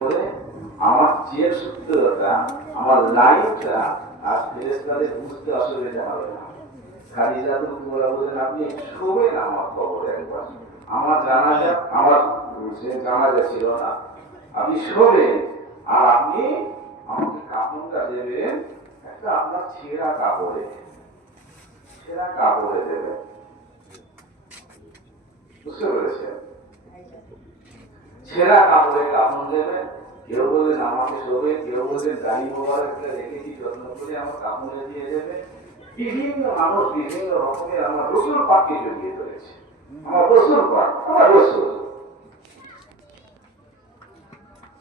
করে আমার যে সূত্রটা আমার লাইফটা আর ফেরেশতাদের বুঝতে অসুবিধা হবে না। খালিজাতুল কুবরা বলেন আপনি শোবেন আমার কবরে একবার, আমার জানাজা আমার সে জানাজা ছিল না, আপনি শোবেন আর আপনি আমাকে কাপড়টা দেবেন একটা আপনার ছেঁড়া কাপড়ে, ছেঁড়া কাপড়ে দেবেন। বুঝতে পেরেছেন? ছেঁড়া কাপড়ে কাপড় দেবেন। কেউ বললেন আমাকে শোবে, কেউ বললেন দাড়ি মোবারকটা রেখেছি যত্ন করে আমার কাপড়ে দিয়ে দেবে। বিভিন্ন মানুষ বিভিন্ন রকমের আমার রসুল পাককে জড়িয়ে ধরেছে। আমার রসুল পাক, আমার রসুল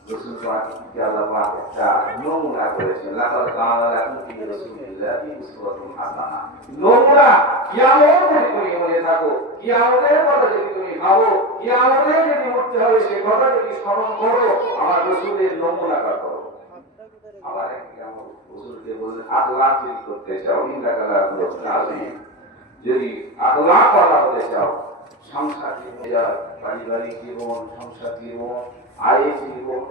রসুল পাককে আল্লাহ পাক একটা নমুনা করেছেন। লাকাদ কানা লাকুম ফি রাসূলিল্লাহি উসওয়াতুন হাসানাহ। নমুনা কিয়ামতের করে মনে থাকো, কিয়ামতের কথা যদি তুমি ভাবো, কিয়ামতে যদি উঠতে হবে সে কথা যদি স্মরণ করো, আমার রসুলের নমুনাটা করো। আবার একদিকে আমার রসুলকে বললেন আখলাক যদি করতে চাও, ইন্দাকালা যদি আখলাক করা হতে চাও, সংসার জীবন, পারিবারিক জীবন, সংসার জীবন, আয়েস জীবন,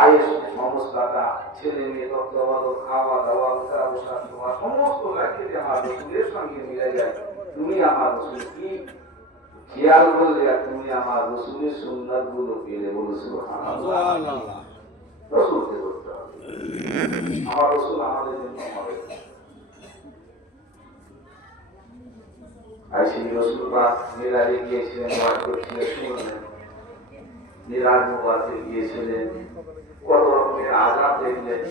আয়েস সমস্যাটা, ছেলে মেয়ে তত্ত্বাবধান, খাওয়া দাওয়া, উঠা বসা তোমার সমস্ত রাখিতে আমার রসুলের সঙ্গে মিলে যায়। তুমি আমার রসুল কি খেয়াল করলে তুমি আমার রসুলের সুন্নাত গুলো পেলে বলো সুবহানাল্লাহ। রসুলকে করতে হবে, আমার রসুল আমাদের জন্য হবে। আর সেই রসুল পাক মেরাজে গিয়েছিলেন, ওয়াজ করছিলেন, শুনলেন মেরাজ মুবারকে গিয়েছিলেন, কত রকমের আযাব দেখলেন।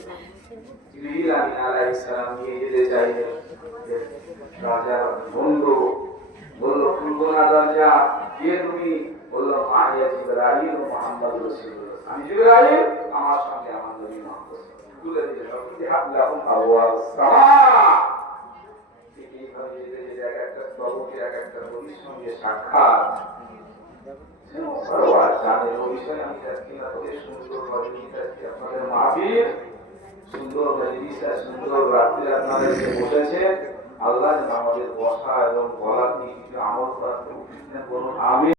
জিবরীল আমিন আলাইহিস সালাম নিয়ে যেতে চাইলেন, রাজা বলল খুলবো না দরজা, কে তুমি? বলল মাইয়া জিবরাইল ও মুহাম্মদ রাসূলুল্লাহ। আমি জিবরাইল, আমার সঙ্গে আমার নবী মুহাম্মদ তুলে দিলেন ফতিহাত লাহুম আবওয়াবুস সামা। এইভাবে যেতে এক একটা স্তবকে এক একটা নবীর সঙ্গে সাক্ষাৎ। জানেন ওই বিষয়ে আমি আজকে না করে সুন্দর আপনাদের মাহফিল, সুন্দর মজলিস, সুন্দর রাত্রে আপনারা এসে বসেছেন। আল্লাহ আমাদের বসা এবং বলার নিয়ে কিছু আমল করার তৌফিক দান করুন। আমিন।